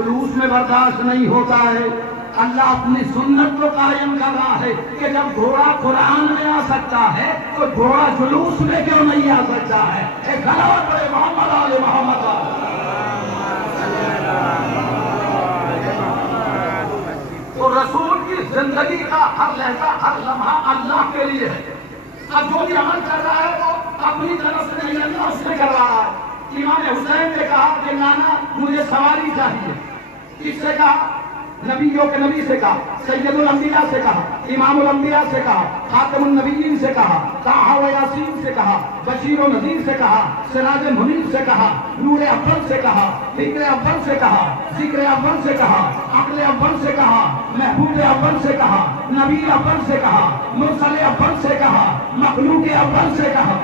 جلوس میں برداشت نہیں ہوتا ہے. اللہ اپنی سنت کو قائم کر رہا ہے کہ جب گھوڑا قرآن میں آ سکتا ہے تو گھوڑا جلوس میں کیوں نہیں آ سکتا ہے. ایک غلط پڑے محمد آل محمد. تو رسول کی زندگی کا ہر لہجہ ہر لمحہ اللہ کے لیے ہے. اب جو بھی عمل کر رہا ہے وہ اپنی طرف سے نہیں, اللہ اس نے کر رہا ہے. امام حسین نے کہا کہ نانا مجھے سواری چاہیے. کس سے کہا؟ نبیوں کے نبی سے کہا, سید الانبیاء سے کہا, امام الانبیاء سے کہا, خاتم النبیین سے کہا, طٰہٰ و یاسین سے کہا, بشیر و نذیر سے کہا, سراج منیر سے کہا, نور اول سے کہا, فکر اول سے کہا, ذکر اول سے کہا, عقل اول سے کہا, محبوب اول سے کہا, نبی اول سے کہا, مرسل اول سے کہا, مخلوق اول سے کہا.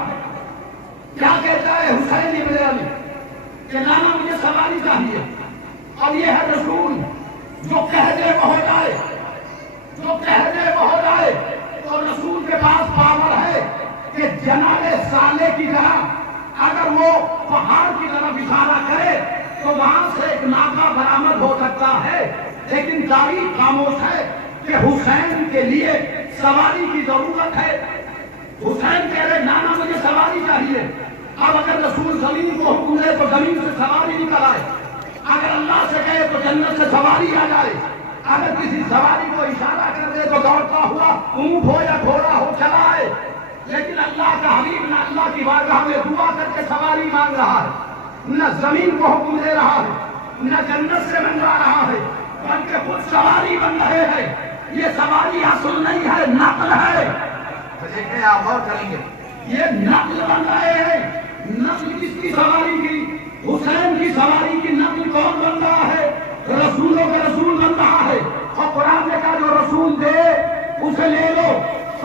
کیا کہتا ہے حسین ابن علی کہ نانا مجھے سواری چاہیے. اور یہ ہے رسول جو کہہ دے وہ ہو جائے, جو کہہ دے وہ ہو جائے. تو رسول کے پاس پاور ہے کہ جناب صالح کی طرح اگر وہ پہاڑ کی طرف اشارہ کرے تو وہاں سے ایک ناکہ برآمد ہو سکتا ہے. لیکن تاریخ خاموش ہے کہ حسین کے لیے سواری کی ضرورت ہے. حسین کہہ رہے نانا مجھے سواری چاہیے. اب اگر رسول زمین کو حکم دے تو زمین سے سواری نکل آئے, اگر اللہ سے کہے تو جنت سے سواری آ جائے, اگر کسی سواری کو اشارہ کر دے تو دوڑتا ہوا اونٹ ہو یا گھوڑا ہو چلا آئے. لیکن اللہ کا حبیب نہ اللہ کی بارگاہ میں دعا کر کے سواری مانگ رہا ہے, نہ زمین کو حکم دے رہا ہے, نہ جنت سے منگوا رہا ہے, بلکہ خود سواری بن رہے ہیں. یہ سواری اصل نہیں ہے, نقل ہے. دیکھیں آپ غور کریں گے, یہ نقل بن رہے ہیں. نقل کس کی سواری کی؟ حسین کی سواری کی نقل کون بن رہا ہے؟ رسولوں کا رسول بن رہا ہے. اور قرآن نے کہا جو رسول دے اسے لے لو.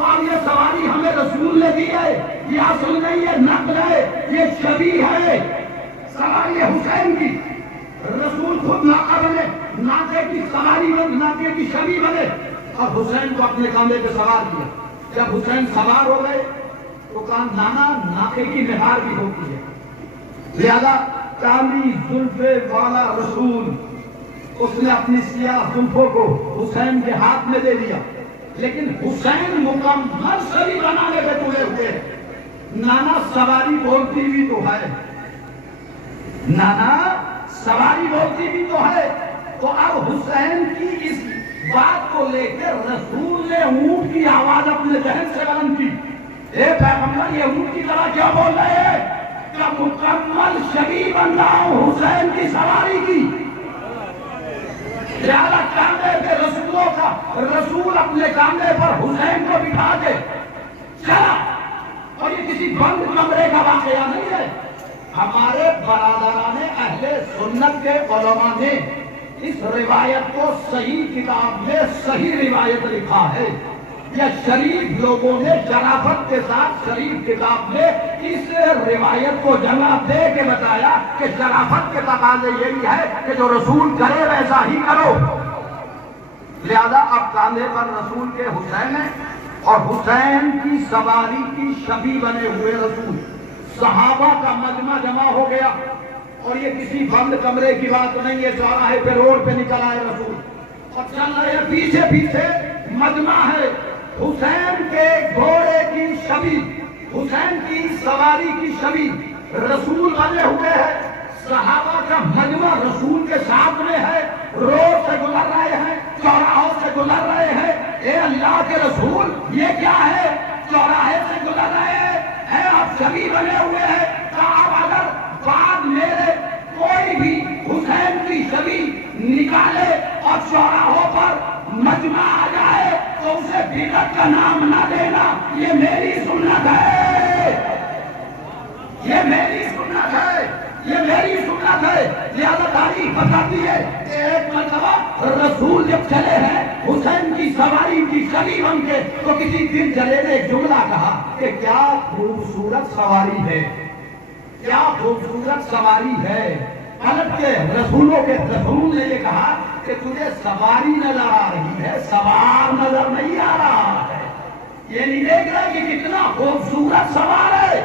اور یہ سواری ہمیں رسول نے دی ہے, یہ اصل نہیں ہے, نقل ہے, یہ شبیہ ہے. سواری حسین کی, رسول خود ناقہ بنے, ناقے کی سواری بنے, ناقے کی شبیہ بنے اور حسین کو اپنے کاندھے پہ سوار کیا. جب حسین سوار ہو گئے تو کہا نانا ناقے کی مہار بھی ہوتی ہے, لہذا کالی زلفے والا رسول اس نے اپنی سیاہ زلفوں کو حسین کے ہاتھ میں دے دیا. لیکن حسین مکمل سری بنانے پہ تلے ہوئے. نانا سواری بولتی بھی تو ہے, نانا سواری بولتی بھی تو ہے. تو اب حسین کی اس بات کو لے کر رسول نے اونٹ کی آواز اپنے ذہن سے بلند کی. اے پیغمبر یہ اونٹ کی طرح کیا بول رہے ہیں؟ کہ مکمل شبیہ بن رہا ہوں حسین کی سواری کی. لہذا کاندھے پہ رسولوں کا, رسول اپنے کاندھے پر حسین کو بٹھا کے چلا. اور یہ کسی بند کمرے کا واقعہ نہیں ہے. ہمارے برادران اہل سنت کے علماء نے اس روایت کو صحیح کتاب میں صحیح روایت لکھا ہے. یا شریف لوگوں نے شرافت کے ساتھ شریف کتاب میں اس روایت کو جواب دے کے بتایا کہ شرافت کے تقاضے یہی ہے کہ جو رسول کرے ویسا ہی کرو. لہذا اب کاندھے پر رسول کے حسین ہے اور حسین کی سواری کی شبیہ بنے ہوئے رسول. صحابہ کا مجمع جمع ہو گیا اور یہ کسی بند کمرے کی بات نہیں ہے. چوراہے پہ روڈ پہ نکل آئے رسول اور چل رہے ہیں, پیچھے پیچھے مجمع ہے. حسین کے گھوڑے کی شبیہ, حسین کی سواری کی شبیہ رسول بنے ہوئے ہیں. صحابہ کا مجمع رسول کے ساتھ میں ہے, روڈ سے گزر رہے ہیں, چوراہوں سے گزر رہے ہیں. اے اللہ کے رسول یہ کیا ہے؟ چوراہے سے گزر رہے ہیں, آپ شبیہ بنے ہوئے ہیں. اب اگر بعد میرے کوئی بھی حسین کی شبیہ نکالے اور چوراہوں پر مجمع آ جائے تو اسے بدعت کا نام نہ دینا. یہ میری سنت ہے, یہ میری سنت ہے, یہ میری سنت ہے. لہذا تاریخ بتاتی ہے کہ ایک مرتبہ رسول جب چلے ہیں حسین کی سواری کی شبیہ بن کے تو کسی دن چلے نے ایک جملہ کہا کہ کیا خوبصورت سواری ہے, کیا خوبصورت سواری ہے. پلٹ کے رسولوں کے رسول نے یہ کہا کہ تجھے سواری نظر آ رہی ہے, سوار نظر نہیں آ رہا ہے. یہ نہیں دیکھ رہا کہ کتنا خوبصورت سوار ہے.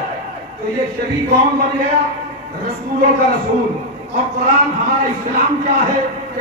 تو یہ شبیہ کون بن گیا؟ رسولوں کا رسول. اور قرآن ہمارا اسلام کیا ہے کہ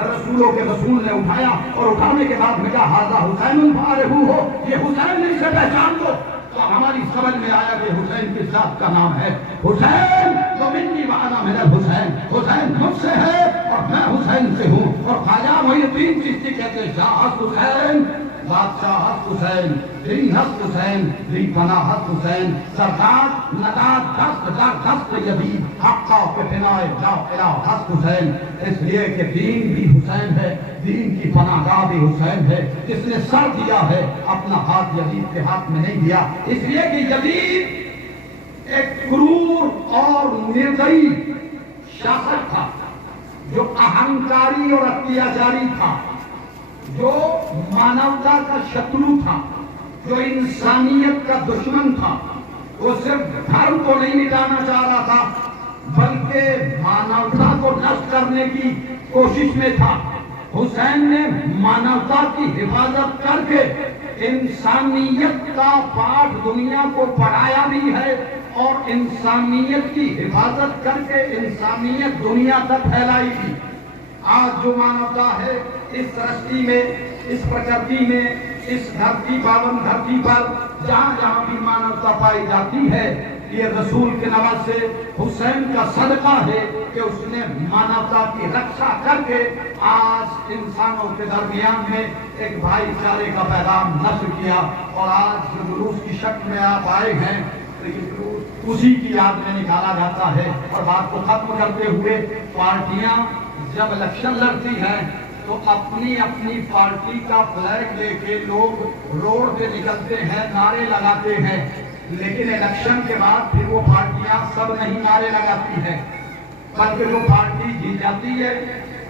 رسولوں کے رسول نے اٹھایا اور اٹھانے کے بعد میں کہا ھذا حسین فارغ ہو، یہ حسین نے اسے پہچان لو۔ تو ہماری سمجھ میں آیا کہ حسین کس ذات کا نام ہے؟ حسین تو منی وانا من الحسین، حسین مجھ سے ہے اور میں حسین سے ہوں۔ اور خواجہ محی الدین چشتی کہتے ہیں شاہ حسین، بادشاہ حسین، دین حسین، دی پناہ حسین، سردار نداد دست در دست یزید، حقا کے بنائے لا الہ حسین۔ اس لیے کہ دین بھی حسین ہے، دین کی پناہ گاہ بھی حسین ہے، جس نے سر دیا ہے اپنا ہاتھ یزید کے ہاتھ میں نہیں دیا۔ اس لیے کہ یزید ایک کرور اور نردئی شاسک تھا، جو اہنکاری اور اتیاچاری تھا، جو مانوتا کا شترو تھا، جو انسانیت کا دشمن تھا۔ وہ صرف دھرم کو نہیں مٹانا چاہ رہا تھا بلکہ مانوتا کو نشٹ کرنے کی کوشش میں تھا۔ حسین نے مانوتا کی حفاظت کر کے انسانیت کا پاٹھ دنیا کو پڑھایا بھی ہے، اور انسانیت کی حفاظت کر کے انسانیت دنیا تک پھیلائی بھی۔ آج جو مانوتا ہے اس سرشٹی میں، اس پرکرتی میں، اس دھرتی پاون دھرتی پر جہاں جہاں بھی مانوتا پائی جاتی ہے، یہ رسول کے نواز سے حسین کا صدقہ ہے کہ اس نے مانوتا کی رکشا کر کے آج انسانوں کے درمیان میں ایک بھائی چارے کا پیغام نشر کیا۔ اور آج جو جلوس کی شکل میں آپ آئے ہیں، اسی کی یاد میں نکالا جاتا ہے۔ اور بات کو ختم کرتے ہوئے، پارٹیاں جب الیکشن لڑتی ہیں تو اپنی اپنی پارٹی کا فلیگ لے کے لوگ روڈ پہ نکلتے ہیں، نعرے لگاتے ہیں، لیکن الیکشن کے بعد پھر وہ پارٹیاں سب نہیں نعرے لگاتی ہیں، بلکہ جو پارٹی جیت جاتی ہے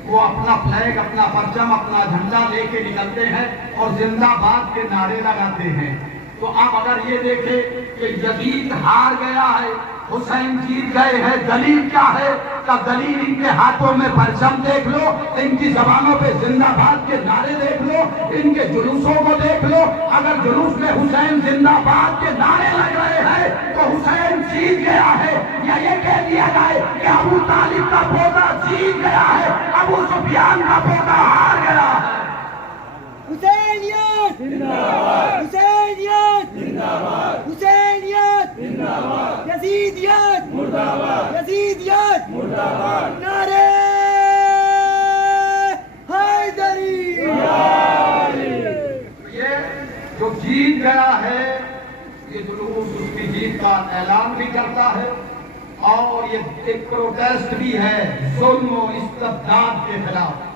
وہ اپنا فلیگ، اپنا پرچم، اپنا جھنڈا لے کے نکلتے ہیں اور زندہ باد کے نعرے لگاتے ہیں۔ تو آپ اگر یہ دیکھیں کہ یزید ہار گیا ہے، حسین جیت گئے ہیں، دلیل کیا ہے؟ کہ دلیل ان کے ہاتھوں میں پرچم دیکھ لو، ان کی زبانوں پہ زندہ باد کے نعرے دیکھ لو، ان کے جلوسوں کو دیکھ لو۔ اگر جلوس میں حسین زندہ باد کے نعرے لگ رہے ہیں تو حسین جیت گیا ہے، یا یہ کہہ دیا جائے کہ ابو طالب کا پوتا جیت گیا ہے، ابو سفیان کا پوتا ہار گیا ہے۔ حسینیت زندہ باد، حسینیت زندہ باد، حسینیت زندہ باد، یزیدیت مردہ باد، یزیدیت مردہ باد، نعرے حیدری۔ یہ جو جیت گیا ہے، یہ جلوس اس کی جیت کا اعلان بھی کرتا ہے، اور یہ ایک پروٹیسٹ بھی ہے ظلم و استبداد کے خلاف۔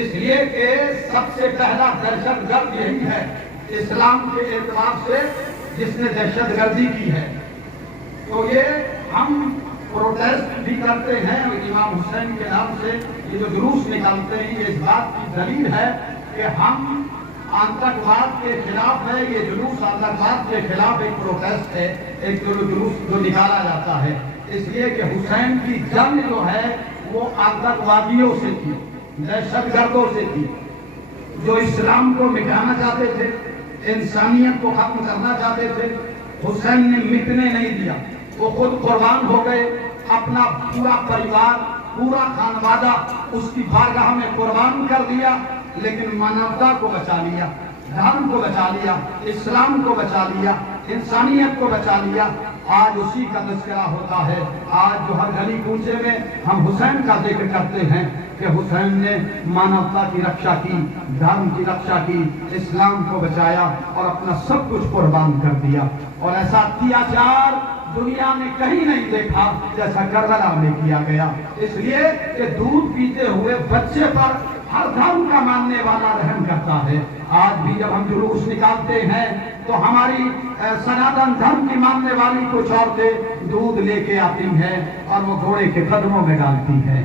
اس لیے کہ سب سے پہلا دہشت گرد یہی ہے اسلام کے اعتبار سے جس نے دہشت گردی کی ہے۔ تو یہ ہم پروٹیسٹ بھی کرتے ہیں امام حسین کے نام سے، یہ جو جلوس نکالتے ہیں یہ اس بات کی دلیل ہے کہ ہم آتنکواد کے خلاف ہے۔ یہ جلوس آتنکواد کے خلاف ایک پروٹیسٹ ہے، ایک جلوس جو نکالا جاتا ہے، اس لیے کہ حسین کی جنگ جو ہے وہ آتنکوادیوں سے تھی، دہشت گردوں سے تھی، جو اسلام کو مٹانا چاہتے تھے، انسانیت کو ختم کرنا چاہتے تھے۔ حسین نے مٹنے نہیں دیا، وہ خود قربان ہو گئے، اپنا پورا پریوار، پورا خانوادہ اس کی بارگاہ میں قربان کر دیا، لیکن مانوتا کو بچا لیا، دھرم کو بچا لیا، اسلام کو بچا لیا، انسانیت کو بچا لیا۔ آج اسی کا تذکرہ ہوتا ہے۔ آج جو ہر گلی کوچے میں ہم حسین کا ذکر کرتے ہیں کہ حسین نے مانوتا کی رکشا کی، دھرم کی رکشا کی، اسلام کو بچایا اور اپنا سب کچھ قربان کر دیا۔ اور ایسا اتیاچار دنیا نے کہیں نہیں دیکھا جیسا کربلا میں کیا گیا، اس لیے کہ دودھ پیتے ہوئے بچے پر ہر دھرم کا ماننے والا رحم کرتا ہے۔ آج بھی جب ہم جلوس نکالتے ہیں تو ہماری سناتن دھرم کی ماننے والی کچھ عورتیں دودھ لے کے آتی ہیں اور وہ گھوڑے کے قدموں میں ڈالتی ہیں۔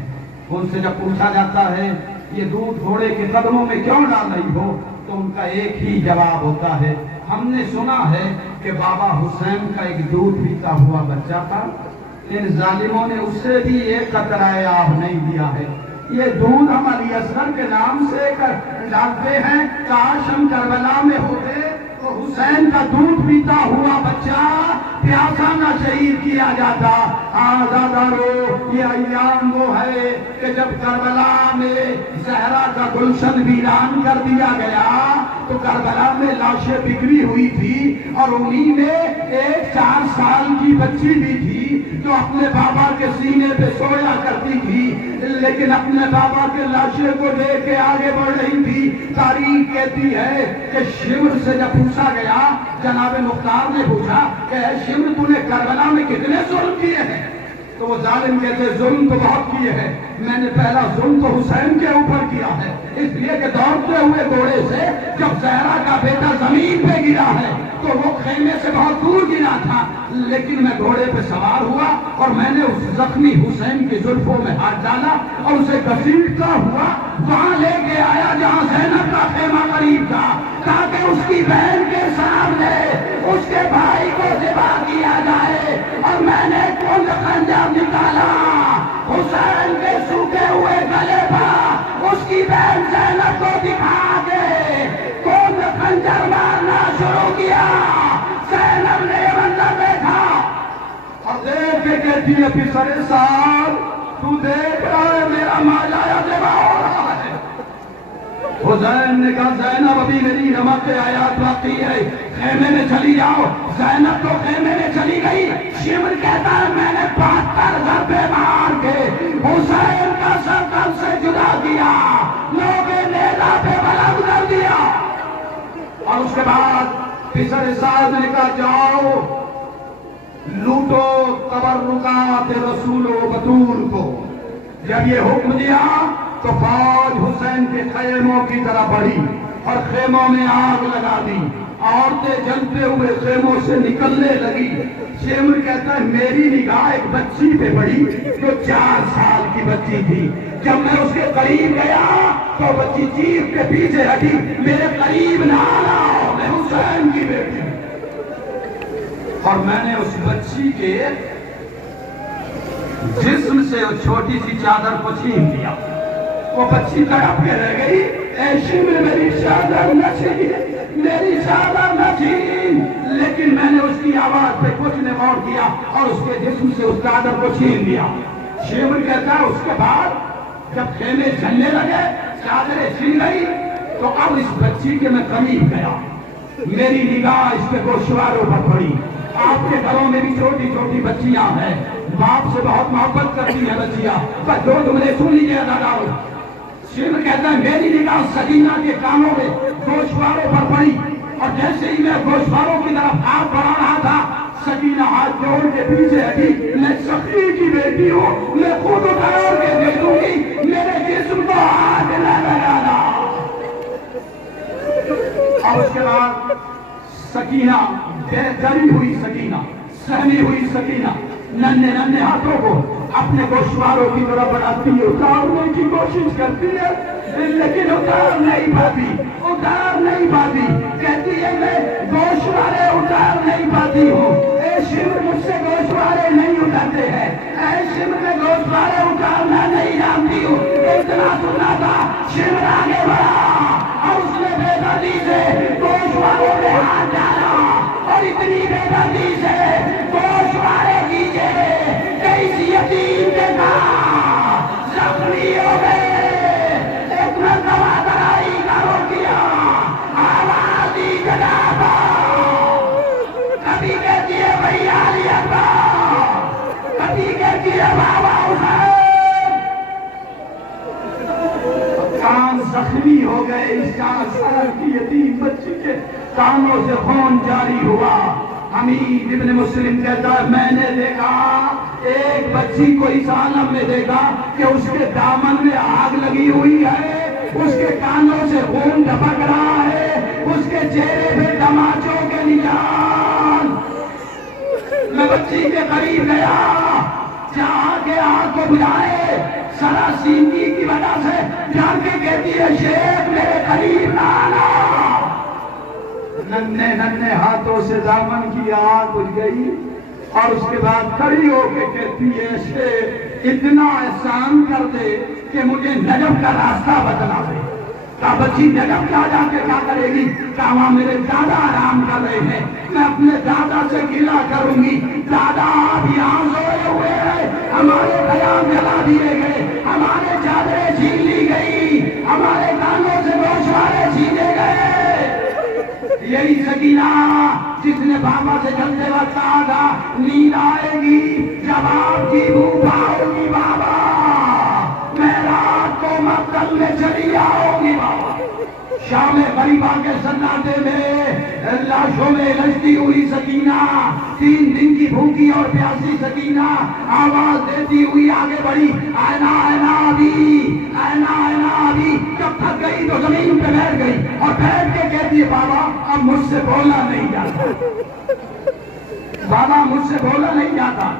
ان سے جب پوچھا جاتا ہے یہ دودھ گھوڑے کے قدموں میں کیوں ڈال رہی ہو، تو ان کا ایک ہی جواب ہوتا ہے، ہم نے سنا ہے کہ بابا حسین کا ایک دودھ پیتا ہوا بچہ تھا، ان ظالموں نے اس سے بھی ایک قطرہ آب نہیں دیا ہے۔ یہ دودھ ہم علی اصغر کے نام سے ڈالتے ہیں، کاش ہم کربلا میں ہوتے تو حسین کا دودھ پیتا ہوا بچہ پیاسا نہ شہید کیا جاتا۔ آزادارو، یہ ایام وہ ہے کہ جب کربلا میں زہرا کا گلشن ویران کر دیا گیا تو کربلا میں لاشیں بکھری ہوئی تھی، اور انہی میں ایک 4 سال کی بچی بھی تھی جو اپنے بابا کے سینے پہ سویا کرتی تھی، لیکن اپنے بابا کے لاشے کو لے کے آگے بڑھ رہی تھی۔ تاریخ کہتی ہے کہ شمر سے جب پوچھا گیا، جناب مختار نے پوچھا کہ اے شمر، تو نے کربلا میں کتنے ظلم کیے ہیں؟ تو وہ ظالم کہتے ظلم تو بہت کیے ہیں، میں نے پہلا ظلم تو حسین کے اوپر کیا ہے، اس لیے کہ دوڑتے ہوئے گھوڑے سے جب زہرا کا بیٹا زمین پہ گرا ہے تو وہ خیمے سے بہت دور گرا تھا، لیکن میں گھوڑے پہ سوار ہوا اور میں نے اس زخمی حسین کی زلفوں میں ہاتھ ڈالا اور اسے گھسیٹتا ہوا وہاں لے کے آیا جہاں زینب کا خیمہ قریب تھا، تاکہ اس کی بہن کے سامنے اس کے بھائی کو ذبح کیا جائے، اور میں نے کون خنجر نکالا حسین کے سوکھے ہوئے گلے پر اس کی بہن زینب کو دکھا کے کون خنجر مارنا شروع کیا۔ زینب نے یہ منظر دیکھا اور دیکھ کے کہتی ہے پسر سال، تو دیکھ رہا ہے میرا ماجایا ذبح ہو رہا ہے۔ حسین نے کہا زینب ابھی میری نمک کے آیات باقی ہے، خیمے میں چلی جاؤ۔ زینب تو خیمے میں چلی گئی۔ شمر کہتا ہے میں نے 72 ضربے مار کے حسین کا سر قلب سے جدا کیا، لوگے نیزہ پہ بلند کر دیا، اور اس کے بعد پسر سعد نے کہا جاؤ لوٹو تبرکات رسول و بطول کو۔ جب یہ حکم دیا تو فوج حسین کے خیموں کی طرف بڑھی اور خیموں میں آگ لگا دی، عورتیں جلتے ہوئے خیموں سے نکلنے لگی۔ شمر کہتا ہے میری نگاہ ایک بچی پہ پڑی جو 4 سال کی بچی تھی، جب میں اس کے قریب گیا تو بچی چیخ کے پیچھے ہٹی، میرے قریب نہ آنا، میں حسین کی بیٹی۔ اور میں نے اس بچی کے جسم سے وہ چھوٹی سی چادر کو چھین لیا، وہ بچی تڑپ کے رہ گئی، اے شمر میری چادر نہ چھین، میری چادر نہ چھین، لیکن میں نے اس کی آواز پہ کچھ نے غور کیا اور اس کے جسم سے اس چادر کو چھین لیا۔ شمر کہتا ہے اس کے بعد جب خیمے جلنے لگے، چادریں چھن گئی، تو اب اس بچی کے میں قریب گیا، میری نگاہ اس کے گوشواروں پر پڑی۔ آپ کے گھروں میں بھی چھوٹی چھوٹی بچیاں ہیں، باپ سے بہت محبت کرتی ہیں بچیاں، پر جو تم نے سن لیجیے دادا۔ شمر کہتا ہے میری نگاہ سکینہ کے کانوں میں گوشواروں پر پڑی، اور جیسے ہی میں گوشواروں کی طرف ہاتھ بڑھا رہا تھا، سکینہ ہاتھ جوڑ کے پیچھے ہٹی، میں سخی کی بیٹی ہوں، میں خود اٹھا کے دے دوں گی، میرے جسم کو ہاتھ نہ لگانا۔ اور اس کے بعد سکینہ ڈری ہوئی سکینہ، سہمی ہوئی سکینہ ننھے ننھے ہاتھوں کو اپنے گوشواروں کی طرف بڑھاتی ہے، اتارنے کی کوشش کرتی ہے، لیکن اتار نہیں پاتی، کہتی ہے میں گوشوارے اتار نہیں پاتی ہوں، اے شمر مجھ سے گوشوارے نہیں اترتے ہیں، اے شمر میں گوشوارے اتارنا نہیں جانتی ہوں۔ اتنا سننا تھا، شمر آگے بڑھا اور اس نے بے دردی سے گوشواروں میں ہاتھ ڈالا، اور اتنی بے دردی سے گوشوارے کیجئے کہ اس یتیم کے کام زخمی ہو گئے۔ ایک مرتبہ ترائی کا رو کیا، آواز دی جناب، کبھی کہتی ہے بھیا علی اکبر، کبھی کہتی ہے بابا حسین۔ کان زخمی ہو گئے، اس 4 سال کی یتیم بچی کے کانوں سے خون جاری ہوا۔ حمید ابن مسلم کہتا ہے میں نے دیکھا ایک بچی کو اس عالم میں دیکھا کہ اس کے دامن میں آگ لگی ہوئی ہے، اس کے کانوں سے خون ٹپک رہا ہے، اس کے چہرے پہ تماچوں کے نشان۔ میں بچی کے قریب گیا، جہاں کے آگ کو بجھائے، سراسیمی کی وجہ سے جان کے کہتی ہے شیخ میرے قریب نہ آنا۔ ننھے ننھے ہاتھوں سے دامن کی آگ بجھ گئی، اور اس کے بعد کھڑی ہو کے کہتی ہے شیخ اتنا احسان کر دے کہ مجھے نجف کا راستہ بتلا دے۔ کہا بچی جگہ کیا جا کے کیا کرے گی؟ کہا وہاں میرے دادا آرام کر رہے ہیں، میں اپنے دادا سے گلا کروں گی، دادا آپ یہاں سوئے ہوئے ہیں، ہمارے خیام جلا دیے گئے، ہمارے چادریں چھین لی گئی، ہمارے کانوں سے گوشوارے چھینے گئے۔ یہی سکینہ جس نے بابا سے چلتے وقت کہا تھا نیند آئے گی جب آپ کی بھوک ہوگی بابا، میں رات کو مقتل میں چلی آؤں گی بابا۔ شام غریبہ کے سناٹے میں لاشوں میں لجتی ہوئی سکینہ، 3 دن کی بھوکی اور پیاسی سکینہ آواز دیتی ہوئی آگے بڑھی، آئنا آئنا ابھی، آئنا آئنا ابھی۔ جب تھک گئی تو زمین پہ بیٹھ گئی اور بیٹھ کے کہتی ہے بابا اب مجھ سے بولا نہیں جاتا، بابا مجھ سے بولا نہیں جاتا،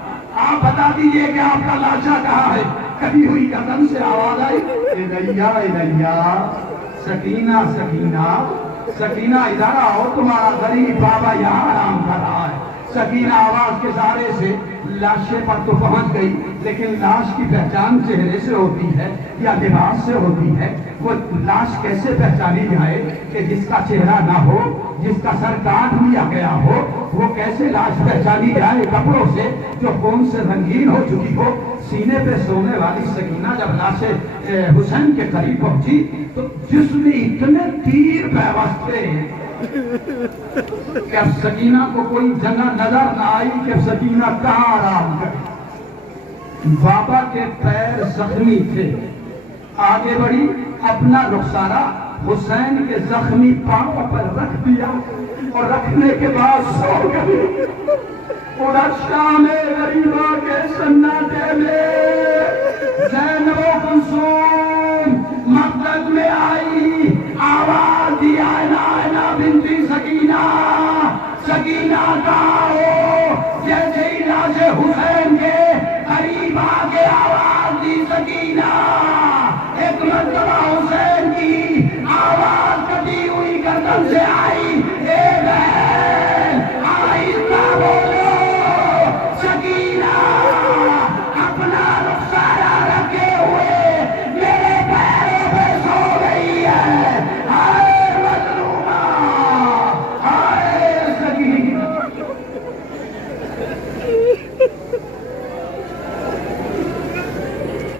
آپ بتا دیجئے کہ آپ کا لاشا کہاں ہے؟ کبھی ہوئی قدم سے آواز آئی، الیا الیا، سکینہ سکینہ سکینہ ادھر آؤ، تمہارا غریب بابا یہاں آرام کر رہا ہے۔ سکینہ آواز کے سہارے سے لاشے پر تو پہنچ گئی، لیکن لاش کی پہچان چہرے سے ہوتی ہے یا لباس سے ہوتی ہے؟ وہ لاش کیسے پہچانی جائے کہ جس کا چہرہ نہ ہو، جس کا سر کاٹ لیا گیا ہو، وہ کیسے لاش پہچانی جائے؟ کپڑوں سے جو خون سے رنگین ہو چکی ہو۔ سینے پہ سونے والی سکینہ جب لاش حسین کے قریب پہنچی تو جسم میں اتنے تیر پیوستے کہ اب سکینہ کو کوئی جگہ نظر نہ آئی کہ سکینہ کہاں آرام کرے۔ بابا کے پیر زخمی تھے، آگے بڑھی، اپنا رخسارہ حسین کے زخمی پاؤں پر رکھ دیا اور رکھنے کے بعد سو گئی۔ ادھر شام غریبہ کے سناٹے میں زینب و کلثوم